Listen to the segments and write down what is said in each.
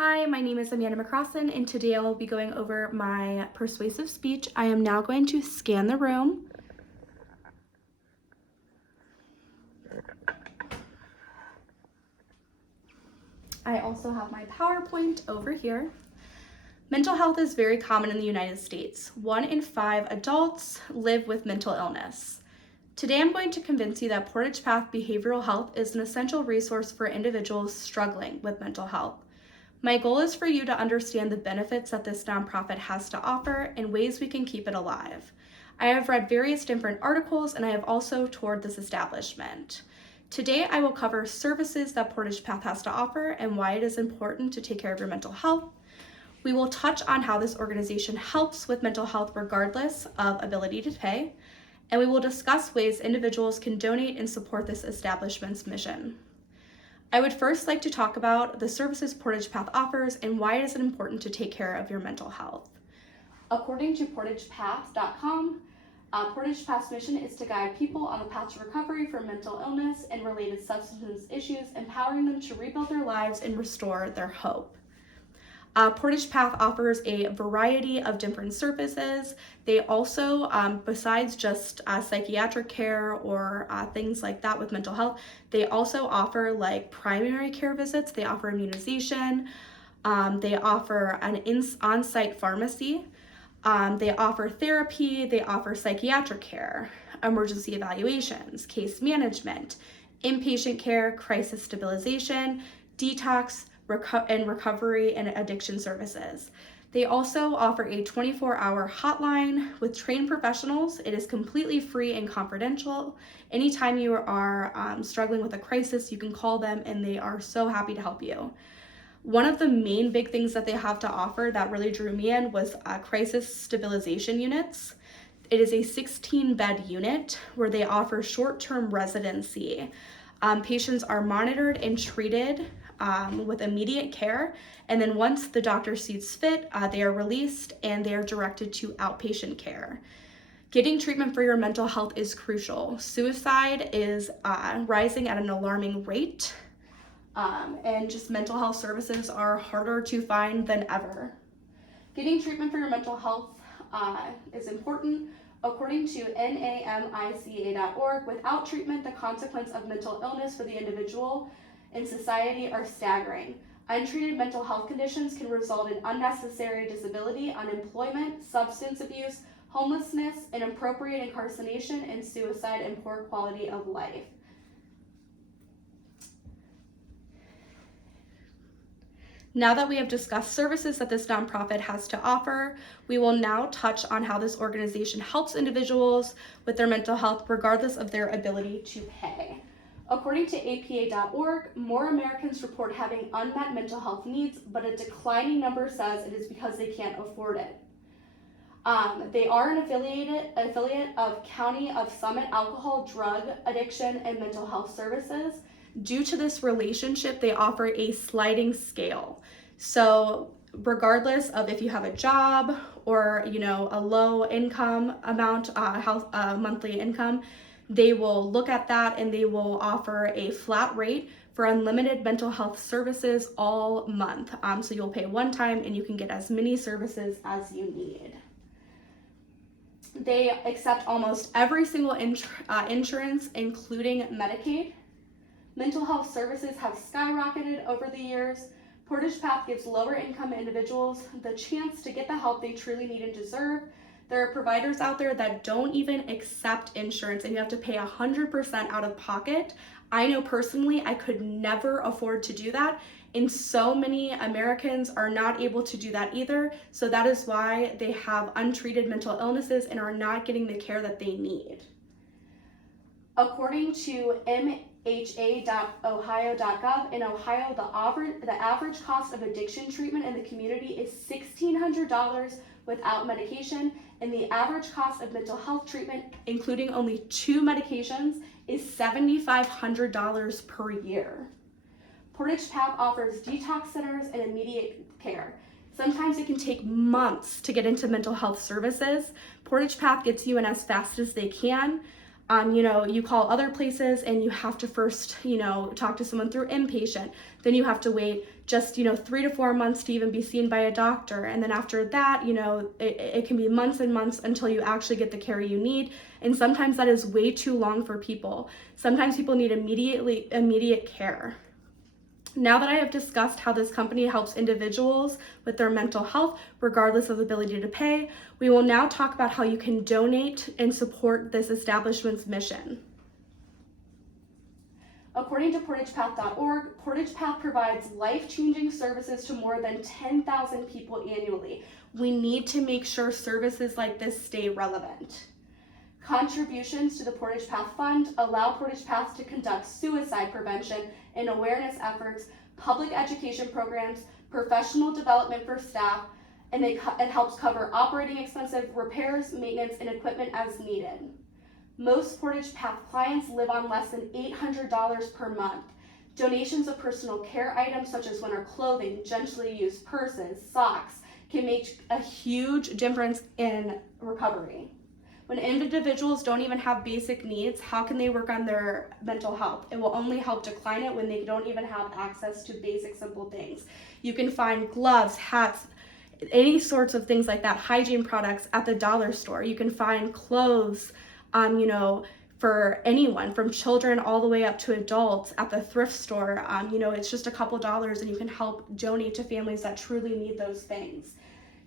Hi, my name is Amanda McCrossan, and today I will be going over my persuasive speech. I am now going to scan the room. I also have my PowerPoint over here. Mental health is very common in the United States. 1 in 5 adults live with mental illness. Today I'm going to convince you that Portage Path Behavioral Health is an essential resource for individuals struggling with mental health. My goal is for you to understand the benefits that this nonprofit has to offer and ways we can keep it alive. I have read various different articles and I have also toured this establishment. Today I will cover services that Portage Path has to offer and why it is important to take care of your mental health. We will touch on how this organization helps with mental health regardless of ability to pay, and we will discuss ways individuals can donate and support this establishment's mission. I would first like to talk about the services Portage Path offers and why it is important to take care of your mental health. According to portagepath.com, Portage Path's mission is to guide people on the path to recovery from mental illness and related substance issues, empowering them to rebuild their lives and restore their hope. Portage Path offers a variety of different services. They also, besides just psychiatric care or things like that with mental health, they also offer like primary care visits. They offer immunization. They offer an on-site pharmacy. They offer therapy. They offer psychiatric care, emergency evaluations, case management, inpatient care, crisis stabilization, detox, and recovery and addiction services. They also offer a 24-hour hotline with trained professionals. It is completely free and confidential. Anytime you are struggling with a crisis, you can call them and they are so happy to help you. One of the main big things that they have to offer that really drew me in was crisis stabilization units. It is a 16-bed unit where they offer short-term residency. Patients are monitored and treated with immediate care, and then once the doctor sees fit, they are released and they are directed to outpatient care. Getting treatment for your mental health is crucial. Suicide is rising at an alarming rate, and just mental health services are harder to find than ever. Getting treatment for your mental health is important. According to NAMICA.org, without treatment, the consequence of mental illness for the individual and society are staggering. Untreated mental health conditions can result in unnecessary disability, unemployment, substance abuse, homelessness, inappropriate incarceration, and suicide, and poor quality of life. Now that we have discussed services that this nonprofit has to offer, we will now touch on how this organization helps individuals with their mental health regardless of their ability to pay. According to APA.org, more Americans report having unmet mental health needs, but a declining number says it is because they can't afford it. They are an affiliate of County of Summit Alcohol, Drug Addiction, and Mental Health Services. Due to this relationship, they offer a sliding scale. So regardless of if you have a job or a low income amount, monthly income, they will look at that and they will offer a flat rate for unlimited mental health services all month. So you'll pay one time and you can get as many services as you need. They accept almost every single insurance, including Medicaid. Mental health services have skyrocketed over the years. Portage Path gives lower income individuals the chance to get the help they truly need and deserve. There are providers out there that don't even accept insurance and you have to pay 100% out of pocket. I know personally I could never afford to do that, and so many Americans are not able to do that either. So that is why they have untreated mental illnesses and are not getting the care that they need. According to MHA.ohio.gov, in Ohio, the average cost of addiction treatment in the community is $1,600 without medication, and the average cost of mental health treatment, including only 2 medications, is $7,500 per year. Portage Path offers detox centers and immediate care. Sometimes it can take months to get into mental health services. Portage Path gets you in as fast as they can. You call other places and you have to first, talk to someone through inpatient. Then you have to wait just, 3 to 4 months to even be seen by a doctor. And then after that, it can be months and months until you actually get the care you need. And sometimes that is way too long for people. Sometimes people need immediate care. Now that I have discussed how this company helps individuals with their mental health, regardless of the ability to pay, we will now talk about how you can donate and support this establishment's mission. According to PortagePath.org, PortagePath provides life-changing services to more than 10,000 people annually. We need to make sure services like this stay relevant. Contributions to the Portage Path Fund allow Portage Path to conduct suicide prevention and awareness efforts, public education programs, professional development for staff, and it helps cover operating expenses, repairs, maintenance, and equipment as needed. Most Portage Path clients live on less than $800 per month. Donations of personal care items such as winter clothing, gently used purses, socks, can make a huge difference in recovery. When individuals don't even have basic needs, how can they work on their mental health? It will only help decline it when they don't even have access to basic, simple things. You can find gloves, hats, any sorts of things like that, hygiene products at the dollar store. You can find clothes, for anyone, from children all the way up to adults at the thrift store. It's just a couple dollars and you can help donate to families that truly need those things.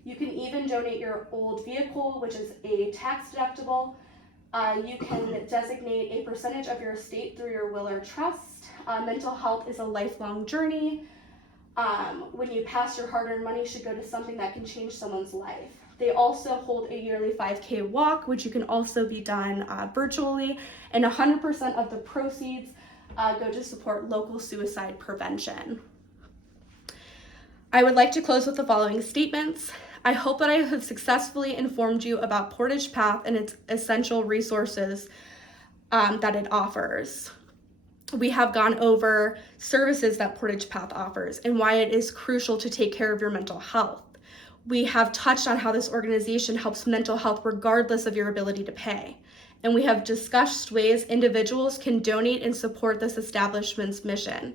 You can even donate your old vehicle, which is a tax deductible. You can designate a percentage of your estate through your will or trust. Mental health is a lifelong journey. When you pass, your hard-earned money should go to something that can change someone's life. They also hold a yearly 5K walk, which you can also be done virtually, and 100% of the proceeds go to support local suicide prevention. I would like to close with the following statements. I hope that I have successfully informed you about Portage Path and its essential resources that it offers. We have gone over services that Portage Path offers and why it is crucial to take care of your mental health. We have touched on how this organization helps mental health regardless of your ability to pay. And we have discussed ways individuals can donate and support this establishment's mission.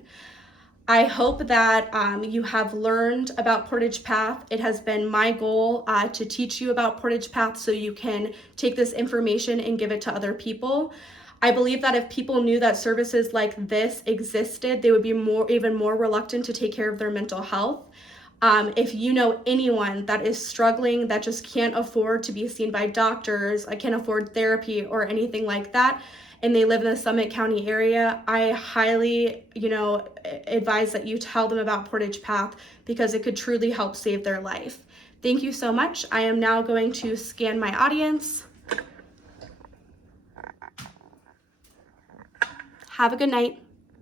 I hope that you have learned about Portage Path. It has been my goal to teach you about Portage Path so you can take this information and give it to other people. I believe that if people knew that services like this existed, they would be even more reluctant to take care of their mental health. If you know anyone that is struggling, that just can't afford to be seen by doctors, can't afford therapy or anything like that, and they live in the Summit County area, I highly, advise that you tell them about Portage Path because it could truly help save their life. Thank you so much. I am now going to scan my audience. Have a good night.